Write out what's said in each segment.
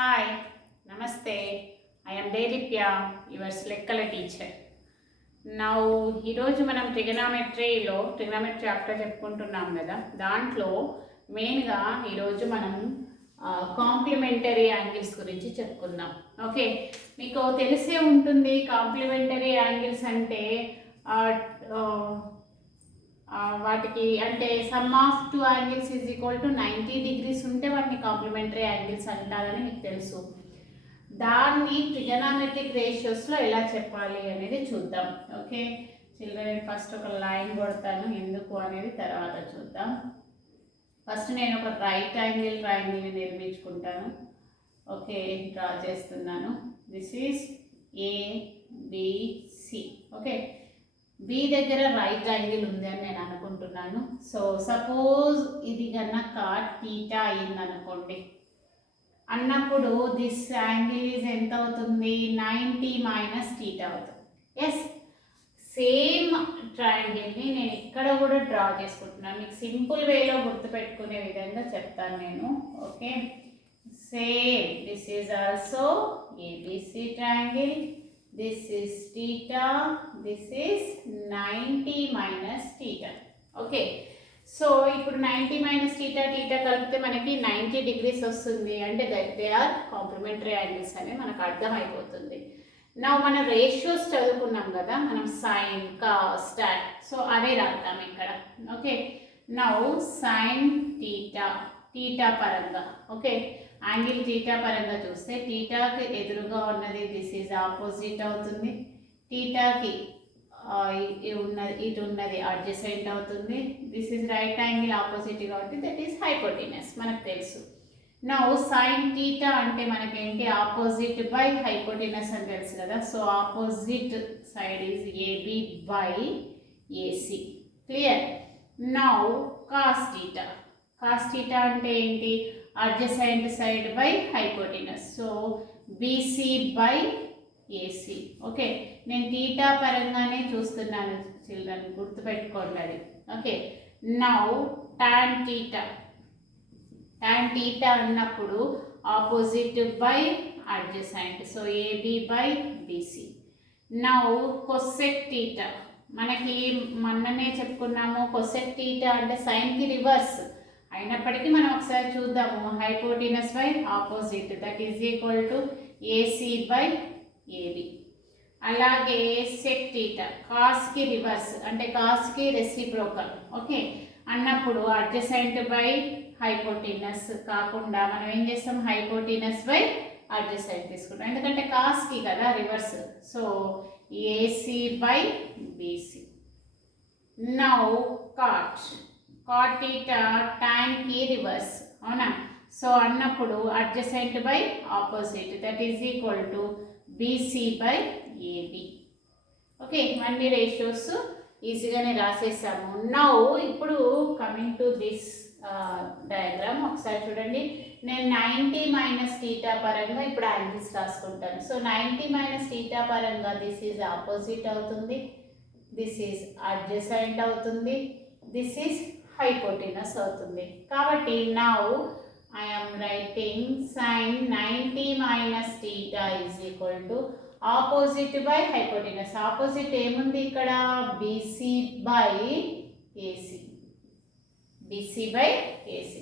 Hi నమస్తే. I am Delipya, your లెక్కల teacher. ఈరోజు మనం ట్రిగనామెట్రీ చాప్టర్ చెప్పుకుంటున్నాం కదా. దాంట్లో మెయిన్గా ఈరోజు మనం కాంప్లిమెంటరీ యాంగిల్స్ గురించి చెప్పుకుందాం. ఓకే, మీకు తెలిసే ఉంటుంది కాంప్లిమెంటరీ యాంగిల్స్ అంటే వాటికి అంటే some of two angles is equal to 90 degrees ఉంటే వాటిని కాంప్లిమెంటరీ యాంగిల్స్ అంటారని మీకు తెలుసు. దాన్ని ట్రిగనామెట్రిక్ రేషియోస్లో ఎలా చెప్పాలి అనేది చూద్దాం. ఓకే చిల్డ్రన్, ఫస్ట్ ఒక లైన్ కొడతాను ఎందుకు అనేది తర్వాత చూద్దాం. ఫస్ట్ నేను ఒక రైట్ యాంగిల్ ట్రయాంగిల్ని నిర్మించుకుంటాను. ఓకే, డ్రా చేస్తున్నాను. This is ABC. Okay, B దగ్గర రైట్ యాంగిల్ ఉంది అని నేను అనుకుంటున్నాను. సో సపోజ్ ఇది కనుక థీటా అయింది అనుకోండి. అన్నప్పుడు దిస్ యాంగిల్ ఈజ్ ఎంత అవుతుంది? 90 మైనస్ థీటా అవుతుంది. ఎస్, సేమ్ ట్రయాంగిల్ని నేను ఇక్కడ కూడా డ్రా చేసుకుంటున్నాను. మీకు సింపుల్ వేలో గుర్తుపెట్టుకునే విధంగా చెప్తాను నేను. Okay, same this is also ABC triangle. This is theta, this is 90 minus theta. Okay, so ఇప్పుడు 90 minus theta కలిపితే మనకి 90 degrees వస్తుంది. అంటే దే ఆర్ కాంప్లిమెంటరీ యాంగిల్స్ అని మనకు అర్థమైపోతుంది. నా మన రేషియోస్ చదువుకున్నాం కదా మనం, సైన్, కాస్, టాన్. సో అవే రాద్దాం ఇక్కడ. ఓకే, నౌ సైన్ థీటా పరంగా. ఓకే, యాంగిల్ థీటా పరంగా చూస్తే థీటాకి ఎదురుగా ఉన్నది దిస్ ఈజ్ ఆపోజిట్ అవుతుంది. థీటాకి ఇటు ఉన్నది అడ్జసెంట్ అవుతుంది. This is right angle opposite కాబట్టి దట్ ఈస్ హైపోటెనస్ మనకు తెలుసు. నౌ సైన్ థీటా అంటే మనకేంటి? ఆపోజిట్ బై హైపోటెనస్ అని తెలుసు కదా. So opposite side is AB by AC. Clear? Now cos theta అంటే ఏంటి? Adjacent side by hypotenuse. So BC by AC. Okay, నేను థీటా పరంగానే చూస్తున్నాను చిల్డ్రన్, గుర్తుపెట్టుకోండి అది. ఓకే, నౌ టాన్ థీటా అన్నప్పుడు opposite by adjacent. So AB by BC. Now cosec theta మనకి మొన్ననే చెప్పుకున్నాము. కొసెక్ థీటా అంటే సైన్కి రివర్స్ అయినప్పటికీ మనం ఒకసారి చూద్దాము. Hypotenuse by opposite that is equal to AC by AB. అలాగే సెక్ థీటా కాస్కి రివర్స్ అంటే కాస్కి రెసిప్రోకల్. ఓకే, అన్నప్పుడు అడ్జసెంట్ బై హైపోటెనస్ కాకుండా మనం ఏం చేస్తాం? హైపోటెనస్ బై అడ్జసెంట్ తీసుకుంటాం, ఎందుకంటే కాస్కి కదా reverse. So AC by BC. Now cot theta tan కి రివర్స్, అవునా? సో అన్నప్పుడు adjacent by opposite that is equal to BC by AB. Okay, ఇవన్నీ రేషియోస్ ఈజీగానే రాసేసాము. నౌ ఇప్పుడు కమింగ్ టు దిస్ డయాగ్రామ్ ఒకసారి చూడండి. నేను 90 మైనస్ థీటా పరంగా ఇప్పుడు యాంగిల్స్ రాసుకుంటాను. సో 90 మైనస్ థీటా పరంగా దిస్ ఈజ్ ఆపోజిట్ అవుతుంది, దిస్ ఈజ్ అడ్జసెంట్ అవుతుంది, దిస్ ఈజ్ హైపోటెనస్ అవుతుంది. కాబట్టి now I am writing sine 90 minus theta is equal to opposite by hypotenuse. Opposite ఏముంది ఇక్కడ? BC by AC.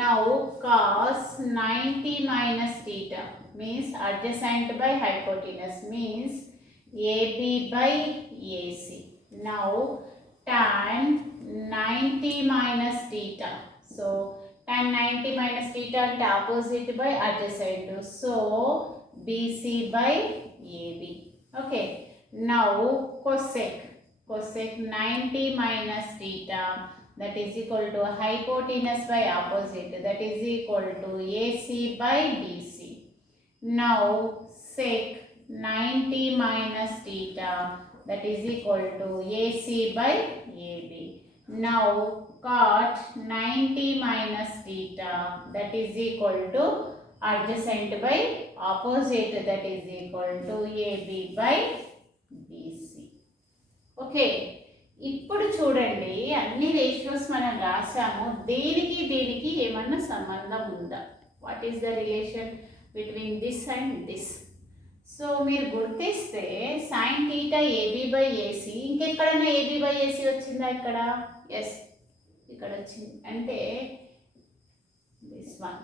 Now cos 90 minus theta means adjacent by hypotenuse means AB by AC. Now tan 90 minus theta. So tan 90 minus theta అంటే opposite by adjacent. So BC by AB. Okay. Now cosec 90 minus theta that is equal to hypotenuse by opposite that is equal to AC by BC. Now sec 90 minus theta that is equal to AC by AB. Now cot 90 minus theta that is equal to adjacent by opposite that is equal to AB by BC. Okay, ఇప్పుడు చూడండి అన్ని ratios మనం రాసాము. దీనికి ఏమన్నా సంబంధం ఉందా? What is the relation? Between this and this. So మీరు గుర్తిస్తే sine theta AB by AC, ఇంకెక్కడన్నా ఏబీ బై ఏసీ వచ్చిందా ఇక్కడ? ఎస్, ఇక్కడ వచ్చింది. అంటే దిస్ వన్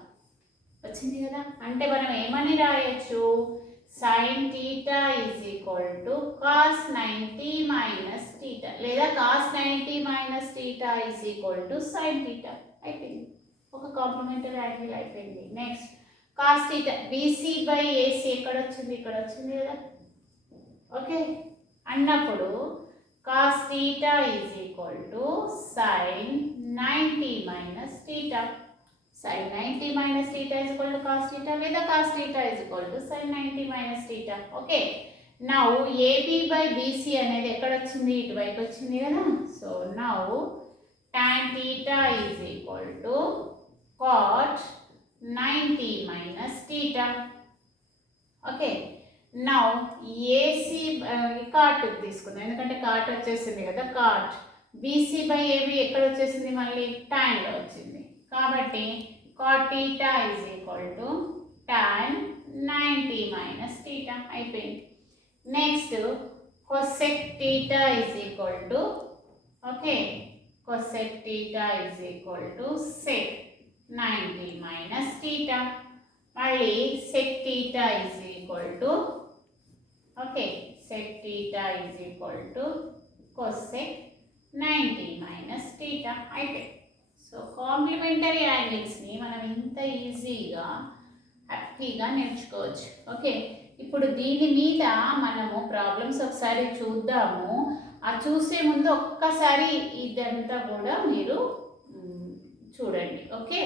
వచ్చింది కదా. అంటే మనం ఏమని రాయొచ్చు? Sine theta is equal to cos 90 minus theta, లేదా cos 90 minus theta is equal to sine theta. అయిపోయింది, ఒక కాంప్లిమెంటరీ యాంగిల్ అయిపోయింది. Next cos theta BC by AC ఎక్కడ వచ్చింది? ఇక్కడ వచ్చింది కదా. ఓకే, అన్నప్పుడు cos theta is equal to sine 90 minus theta. sin 90 minus theta is equal to cos theta, లేదా cos theta is equal to sin 90 minus theta. Okay, now AB by BC అనేది ఎక్కడ వచ్చింది? ఇటువైపు వచ్చింది కదా. So now tan theta is equal to cot 90 minus theta. Okay, now AC cot తీసుకుందాం, ఎందుకంటే cot వచ్చేసింది కదా. కాట్ BC by AB ఎక్కడ వచ్చేసింది? మళ్ళీ tan లో వచ్చింది. కాబట్టి cot theta is equal to tan 90 minus theta అయిపోయింది. Next cosec theta is equal to, okay, cosec theta is equal to sec 90 minus theta. మళ్ళీ sec theta is equal to, okay, sec theta is equal to cosec 90 minus theta అయిపోయింది. So complementary యాంగిల్స్ని మనం ఇంత ఈజీగా హ్యాపీగా నేర్చుకోవచ్చు. Okay, ఇప్పుడు దీని మీద మనము ప్రాబ్లమ్స్ ఒకసారి చూద్దాము. ఆ చూసే ముందు ఒక్కసారి ఇదంతా కూడా మీరు చూడండి. ఓకే,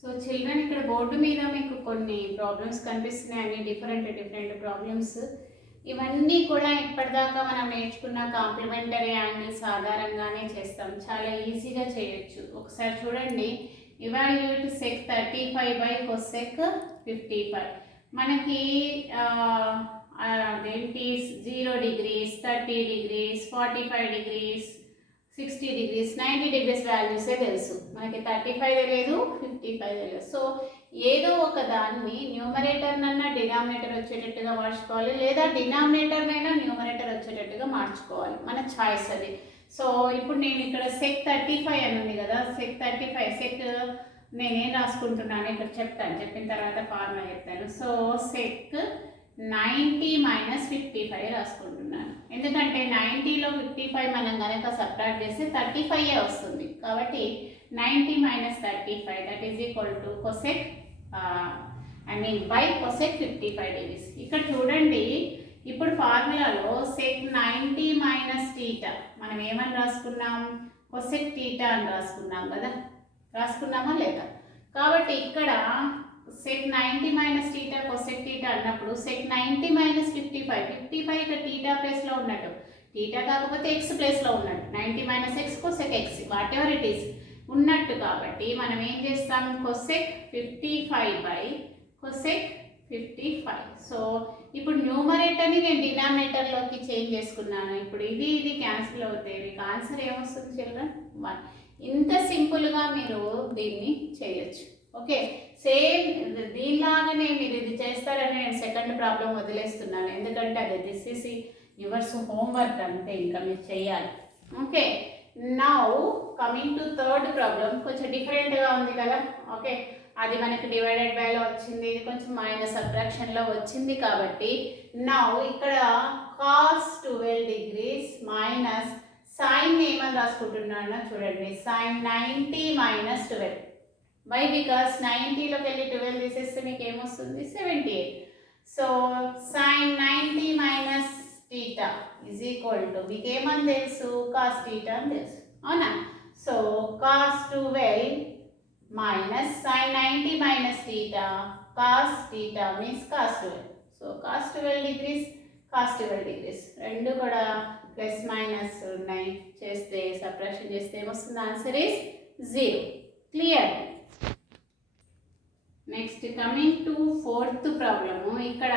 సో చిల్డ్రన్, ఇక్కడ బోర్డు మీద మీకు కొన్ని ప్రాబ్లమ్స్ కనిపిస్తున్నాయి, అన్ని డిఫరెంట్ ప్రాబ్లమ్స్. ఇవన్నీ కూడా ఇప్పటిదాకా మనం నేర్చుకున్న కాంప్లిమెంటరీ యాంగిల్స్ ఆధారంగానే చేస్తాం. చాలా ఈజీగా చేయొచ్చు. ఒకసారి చూడండి, ఇవాల్యుయేట్ సెక్ 35 బై కొసెక్ 55. మనకి అదేంటి 0 degrees, 30 degrees, 45 degrees, 60 degrees, 90 degrees వాల్యూసే తెలుసు మనకి. 35 తెలియదు, 55 తెలియదు. సో ఏదో ఒక దాన్ని న్యూమరేటర్నన్నా డినామినేటర్ వచ్చేటట్టుగా మార్చుకోవాలి, లేదా డినామినేటర్నైనా న్యూమరేటర్ వచ్చేటట్టుగా మార్చుకోవాలి. మన చాయిస్ అది. సో ఇప్పుడు నేను ఇక్కడ సెక్ 35 అని ఉంది కదా. సెక్ 35 సెక్ నేనేం రాసుకుంటున్నాను ఇక్కడ చెప్తాను, చెప్పిన తర్వాత ఫార్ములా చెప్తాను. సో సెక్ 90 మైనస్ 55 రాసుకుంటున్నాను, ఎందుకంటే 90లో 55 మనం కనుక సబ్ట్రాక్ట్ చేస్తే 35 వస్తుంది. కాబట్టి 90 minus 35 that is equal to cosec by cosec 55 degrees. ఇక్కడ చూడండి, ఇప్పుడు ఫార్ములాలో సెక్ 90 మైనస్ టీటా మనం ఏమని రాసుకున్నాం? కొసెక్ టీటా అని రాసుకున్నాం కదా. రాసుకున్నామా లేదా? కాబట్టి ఇక్కడ sec 90 minus theta cosec theta అన్నప్పుడు సెక్ 90 మైనస్ 55 ఇక్కడ టీటా ప్లేస్లో ఉన్నట్టు, టీటా కాకపోతే ఎక్స్ ప్లేస్లో ఉన్నట్టు, 90 minus X cosec X what ever it is ఉన్నట్టు. కాబట్టి మనం ఏం చేస్తాం? Cosec 55 by cosec 55. సో ఇప్పుడు న్యూమరేటర్ని నేను డినామినేటర్లోకి చేంజ్ చేసుకున్నాను. ఇప్పుడు ఇది క్యాన్సిల్ అవుతాయి. మీకు ఆన్సర్ ఏమొస్తుంది చిల్డ్రన్? 1. ఇంత సింపుల్గా మీరు దీన్ని చేయొచ్చు. ఓకే, సేమ్ దీనిలాగానే మీరు ఇది చేస్తారని నేను సెకండ్ ప్రాబ్లం వదిలేస్తున్నాను, ఎందుకంటే అది దిస్ ఈస్ యువర్స్ హోంవర్క్ అంతే, ఇంకా మీరు చేయాలి. Okay, now coming to third problem. కొంచెం డిఫరెంట్గా ఉంది కదా. ఓకే, అది మనకి డివైడెడ్ బైలో వచ్చింది, ఇది కొంచెం మైనస్ సబ్ట్రాక్షన్లో వచ్చింది. కాబట్టి నౌ ఇక్కడ కాస్ 12 డిగ్రీస్ మైనస్ సైన్ ఏమని రాసుకుంటున్నాను చూడండి, సైన్ 90 మైనస్ 12. వై? బికాస్ 90లోకి వెళ్ళి 12 తీసేస్తే మీకు ఏమొస్తుంది? 78. So sine 90 minus theta is equal to మీకు ఏమని తెలుసు? కాస్ టీటా అని తెలుసు, అవునా? So cos 12 minus sine 90 minus theta, cos theta means cos 12. So cos 12 degrees, cos 12 degrees రెండు కూడా ప్లస్ మైనస్ ఉన్నాయి. చేస్తే సబ్ట్రాక్షన్ చేస్తే ఏమొస్తుంది? Answer is 0. Clear? Next coming to fourth problem. ఇక్కడ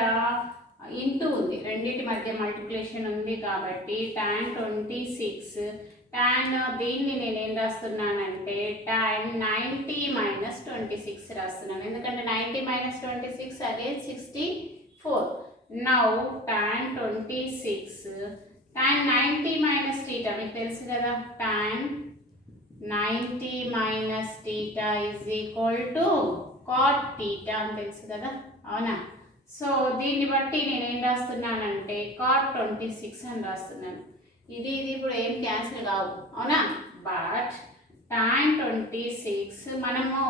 ఇంటూ ఉంది, రెండింటి మధ్య మల్టిప్లికేషన్ ఉంది కాబట్టి tan 26 tan దీన్ని నేను ఏం రాస్తున్నానంటే tan 90 మైనస్ 26 రాస్తున్నాను, ఎందుకంటే 90 minus 26 again 64. Now tan 26 tan 90 minus theta మీకు తెలుసు కదా, tan 90 minus theta is equal to cot theta అని తెలుసు కదా, అవునా? సో దీన్ని బట్టి నేను ఏం రాస్తున్నానంటే cot 26 అని రాస్తున్నాను. ఇది ఇప్పుడు ఏం క్యాన్సిల్ కావు, అవునా? బట్ tan 26 మనము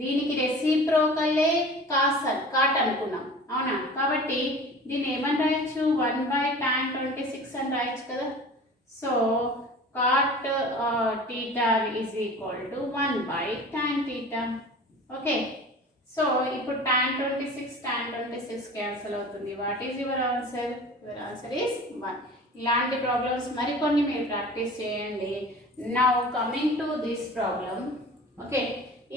దీనికి రెసిప్రోకలే కాట్ అనుకున్నాం, అవునా? కాబట్టి దీన్ని ఏమని రాయొచ్చు, 1/tan 26 అని రాయొచ్చు కదా. So cot theta is equal to 1/tan theta. Okay, so ఇప్పుడు tan 26 క్యాన్సిల్ అవుతుంది. What is your answer? Your answer is 1. ఇలాంటి ప్రాబ్లమ్స్ మరికొన్ని మీరు ప్రాక్టీస్ చేయండి. Now coming to this problem. Okay,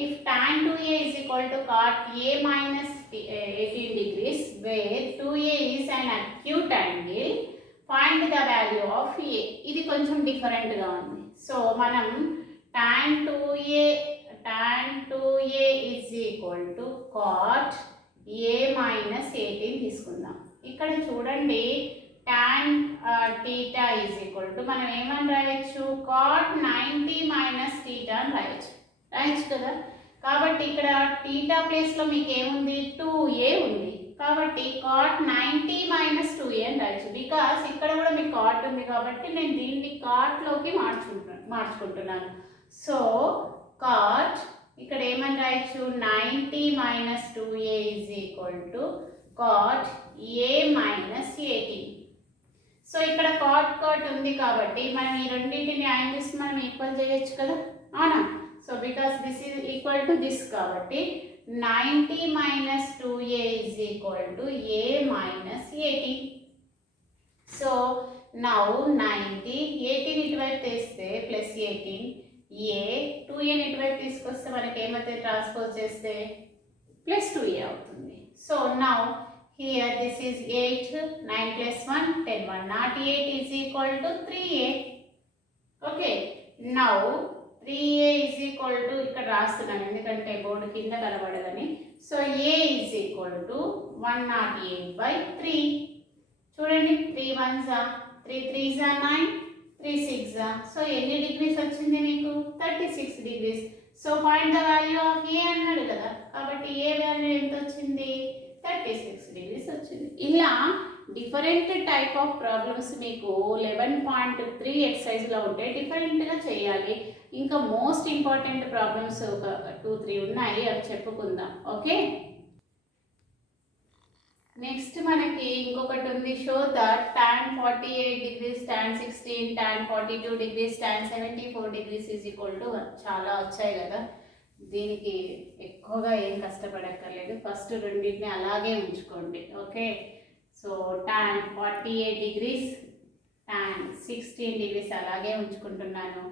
if tan 2a is equal to cot a minus 18 degrees where 2a is an acute angle, find the value of a. ఇది కొంచెం డిఫరెంట్గా ఉంది. So మనం tan 2a is equal to cot a minus 18 తీసుకుందాం. ఇక్కడ చూడండి tan theta is equal to మనం ఏమని రాయొచ్చు, cot 90 మైనస్ theta అని రాయొచ్చు కదా. కాబట్టి ఇక్కడ theta ప్లేస్లో మీకు ఏముంది, 2a ఉంది. కాబట్టి cot 90 మైనస్ 2a అని రాయొచ్చు. బికాస్ ఇక్కడ కూడా మీకు cot ఉంది కాబట్టి నేను దీన్ని cotలోకి మార్చుకుంటున్నాను. సో cot ఇక్కడ ఏమని రాయొచ్చు, 90 minus 2a is equal to cot a minus 18. So ఇక్కడ cot ఉంది కాబట్టి మనం ఈ రెండింటిని యాంగిల్స్ మనం ఈక్వల్ చేయొచ్చు కదా, అవునా? So because this is equal to this కాబట్టి 90 minus 2a is equal to a minus 18. So now 90 18 ఇటువైపు తెస్తే ప్లస్ 18 a 2a ఇటువైపు తీసుకొస్తే మనకి ఏమవుతుంది, ట్రాన్స్పోజ్ చేస్తే ప్లస్ 2a అవుతుంది. So now here this is 8, 9 plus 1, 10, 1 not 8 is equal to 3a. Okay, now 3a is equal to ఇక్కడ రాస్తున్నాను ఎందుకంటే బోర్డు కింద కనబడదని. So a is equal to 108/3. చూడండి 3 1s 3 3s 9 3 6. సో ఎన్ని డిగ్రీస్ వచ్చింది మీకు, 36 degrees. So find the value of a అన్నాడు కదా, కాబట్టి a వాల్యూ ఎంత వచ్చింది, 36 degrees వచ్చింది. ఇలా డిఫరెంట్ టైప్ ఆఫ్ ప్రాబ్లమ్స్ మీకు 11.3 ఎక్సర్సైజ్లో ఉంటే డిఫరెంట్గా చేయాలి. ఇంకా మోస్ట్ ఇంపార్టెంట్ ప్రాబ్లమ్స్ ఒక 2-3 ఉన్నాయి, అవి చెప్పుకుందాం. ఓకే, నెక్స్ట్ మనకి ఇంకొకటి ఉంది. Show that tan 48 degrees, tan 16, tan 42 degrees, tan 74 degrees is equal to 1. చాలా వచ్చాయి కదా, దీనికి ఎక్కువగా ఏం కష్టపడక్కర్లేదు, ఫస్ట్ రెండింటిని అలాగే ఉంచుకోండి. Okay, so tan 48 degrees, tan 16 degrees అలాగే ఉంచుకుంటున్నాను.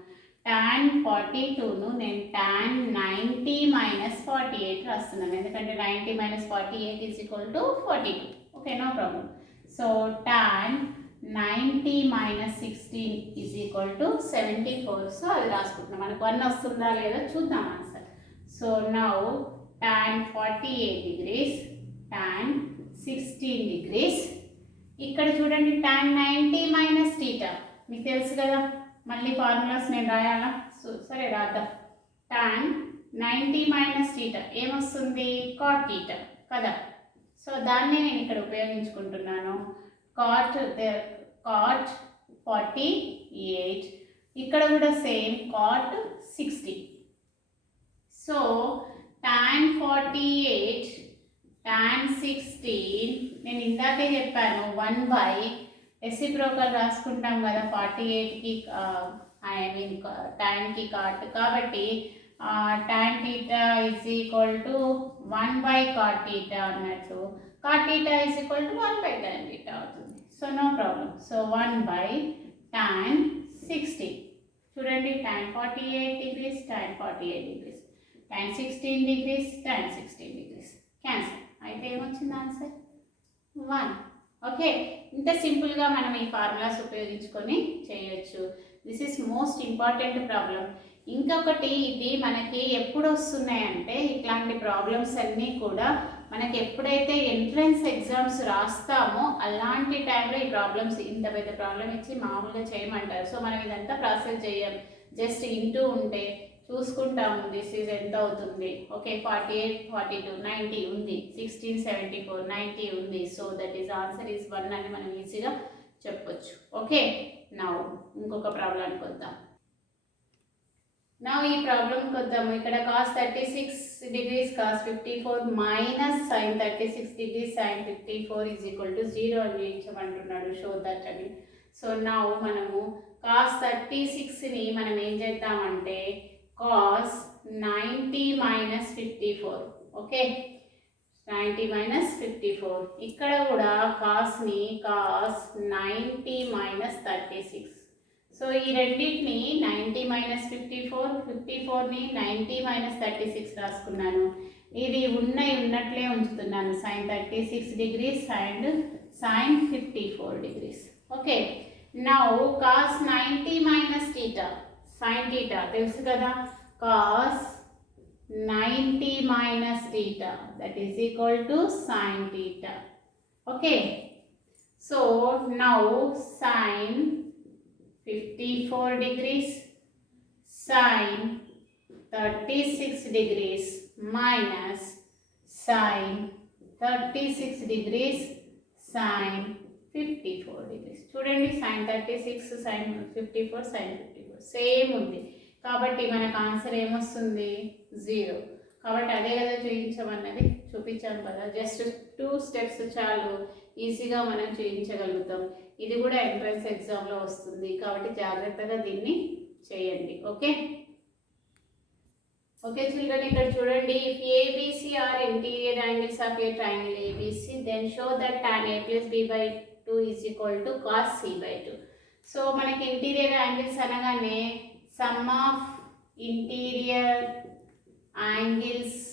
tan 42ను నేను tan 90 మైనస్ 48 రాస్తున్నాను, ఎందుకంటే 90 minus 48 is equal to 42. Okay, no problem. So tan 90 minus 16 is equal to 74. సో అది రాసుకుంటున్నాం, మనకు 1 వస్తుందా లేదా చూద్దాం answer. So now tan 48 degrees, tan 16 degrees. ఇక్కడ చూడండి tan 90 మైనస్ టీటా మీకు తెలుసు కదా, మళ్ళీ ఫార్ములాస్ నేను రాయాలా? సో సరే రాద్దాం. tan 90 మైనస్ టీటా ఏమొస్తుంది, cot టీటా కదా. సో దాన్ని నేను ఇక్కడ ఉపయోగించుకుంటున్నాను. cot 48, ఇక్కడ కూడా same cot 60. So tan 48 tan 16 నేను ఇందాకే చెప్పాను 1/, రెసిప్రోకల్ రాసుకుంటాం కదా 48కి, ఐ మీన్ tanకి cot, కాబట్టి tan theta is equal to 1/cot theta అన్నట్టు, cot theta is equal to 1/tan theta అవుతుంది. So no problem. So 1/tan 60. చూడండి tan 48 degrees, tan 48 degrees, tan 16 degrees, tan 16 degrees cancel అయితే ఏమొచ్చింది answer 1. Okay, ఇంత సింపుల్గా మనం ఈ ఫార్ములాస్ ఉపయోగించుకొని చేయొచ్చు. This is most important problem. ఇంకొకటి, ఇది మనకి ఎప్పుడు వస్తున్నాయంటే ఇట్లాంటి ప్రాబ్లమ్స్ అన్నీ కూడా మనకి ఎప్పుడైతే ఎంట్రన్స్ ఎగ్జామ్స్ రాస్తామో అలాంటి టైంలో ఈ ప్రాబ్లమ్స్, ఇంత పెద్ద ప్రాబ్లం ఇచ్చి మామూలుగా చేయమంటారు. సో మనం ఇదంతా ప్రాసెస్ చేయం, జస్ట్ ఇంటూ ఉంటే చూసుకుంటాము దిస్ ఈజ్ ఎంత అవుతుంది. ఓకే, 48, 42, 90 ఉంది, 16, 74, 90 ఉంది. So that is answer is 1 అని మనం ఈజీగా చెప్పొచ్చు. ఓకే, నౌ ఇంకొక ప్రాబ్లంకి వద్దాం. నౌ ఈ ప్రాబ్లంకి వద్దాము. ఇక్కడ cos 36 degrees cos 54 minus sin 36 degrees sin 54 is equal to 0 అని చూపించమంటున్నాడు. షో దట్ అని. సో నౌ మనము cos 36ని మనం ఏం చేద్దామంటే cos 90 minus 54. Okay, 90 minus 54. ఇక్కడ కూడా cosని cos 90 minus 36. సో ఈ రెండింటిని 90 minus 54, 54ని 90 minus 36 రాసుకున్నాను. ఇది ఉన్నట్లే ఉంచుతున్నాను, sin 36 degrees and sin 54 degrees. Okay, now cos 90 minus theta, sin theta తెలుసు కదా, cos 90 minus theta that is equal to sin theta. Okay, so now sin 54 degrees sin 36 degrees minus sin 36 degrees sin 54 degrees. చూడండి, sin 36 sin 54 sin 54 same ఉంది కాబట్టి మనకు answer ఏమొస్తుంది, 0. కాబట్టి అదే కదా చూపించాం కదా, జస్ట్ 2 steps చాలు, ఈజీగా మనం చేయించగలుగుతాం. ఇది కూడా ఎంట్రన్స్ ఎగ్జామ్లో వస్తుంది కాబట్టి జాగ్రత్తగా దీన్ని చేయండి. ఓకే ఓకే చిల్డ్రన్, ఇక్కడ చూడండి, if ABC are interior angles of a triangle ABC then show that tan A plus B by 2 is equal to cos C by 2. So మనకి ఇంటీరియర్ యాంగిల్స్ అనగానే sum of interior angles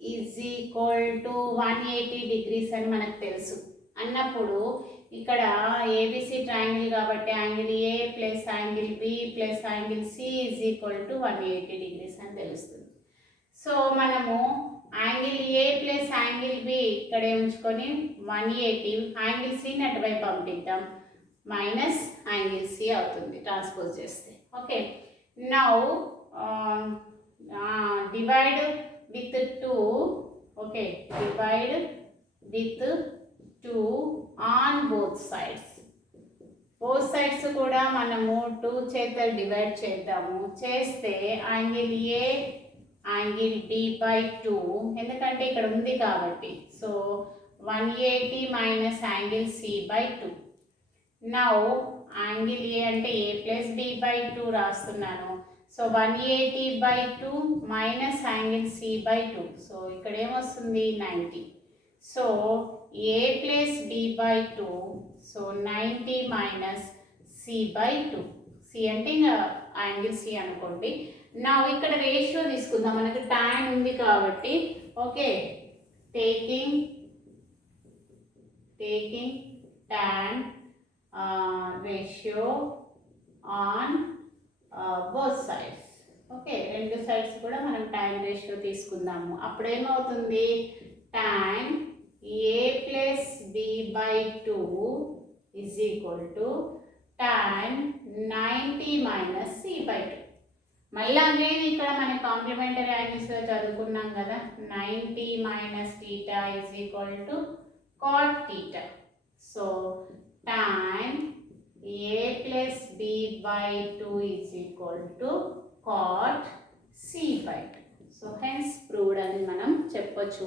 is equal to 180 degrees అని మనకు తెలుసు అన్నప్పుడు ఇక్కడ ABC triangle కాబట్టి angle A plus angle B plus angle C is equal to 180 degrees అని తెలుస్తుంది. సో మనము angle A plus angle B ఇక్కడే ఉంచుకొని 180, యాంగిల్ సిని అటువైపు పంపిద్దాం, మైనస్ యాంగిల్ సి అవుతుంది ట్రాన్స్పోజ్ చేస్తే. Okay, now divide with 2. Okay, divide with 2 on both sides. Both sides కూడా మనము 2 చేత డివైడ్ చేద్దాము. చేస్తే angle A angle B by 2, ఎందుకంటే ఇక్కడ ఉంది కాబట్టి. So 180 minus angle C by 2. Now angle A అంటే ఏ ప్లస్ బి బై 2 రాస్తున్నాను. So 180 by 2 minus angle C by 2. So ఇక్కడ ఏమొస్తుంది, 90. So a plus b by 2, so 90 minus c by 2. c అంటే ఇంకా యాంగిల్ c అనుకోండి. నా ఇక్కడ ratio తీసుకుందాం, మనకి tan ఉంది కాబట్టి. Okay, taking tan ratio on both sides. Okay, రెండు సైడ్స్ కూడా మనం tan రేషియో తీసుకుందాము. అప్పుడు ఏమవుతుంది, tan a plus b by 2 is equal to tan 90 minus c by 2. మళ్ళీ అగైన్ ఇక్కడ మన కాంప్లిమెంటరీ యాంగిల్స్లో చదువుకున్నాం కదా, 90 minus theta is equal to cot theta. So tan a plus b by 2 is equal to cot c by 2. So hence proved అని మనం చెప్పొచ్చు.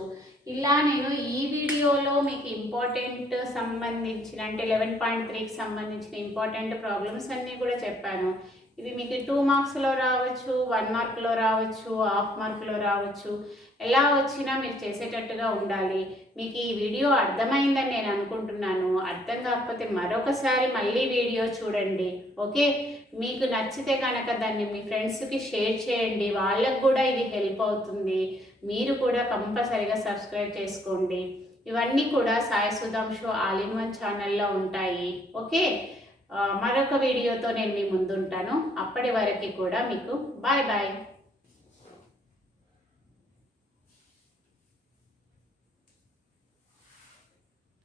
ఇలా నేను ఈ వీడియోలో మీకు ఇంపార్టెంట్ సంబంధించిన అంటే 11.3కి సంబంధించిన ఇంపార్టెంట్ ప్రాబ్లమ్స్ అన్నీ కూడా చెప్పాను. ఇవి మీకు 2 మార్క్స్లో రావచ్చు, 1 మార్క్లో రావచ్చు, హాఫ్ మార్క్లో రావచ్చు. ఎలా వచ్చినా మీరు చేసేటట్టుగా ఉండాలి. మీకు ఈ వీడియో అర్థమైందని నేను అనుకుంటున్నాను. అర్థం కాకపోతే మరొకసారి మళ్ళీ వీడియో చూడండి. ఓకే, మీకు నచ్చితే కనుక దాన్ని మీ ఫ్రెండ్స్కి షేర్ చేయండి, వాళ్ళకు కూడా ఇది హెల్ప్ అవుతుంది. మీరు కూడా కంపల్సరీగా సబ్స్క్రైబ్ చేసుకోండి. ఇవన్నీ కూడా Sai Sudhanshu all in one ఛానల్లో ఉంటాయి. ఓకే, మరొక వీడియోతో నేను మీ ముందుంటాను. అప్పటి వరకు కూడా మీకు బాయ్ బాయ్.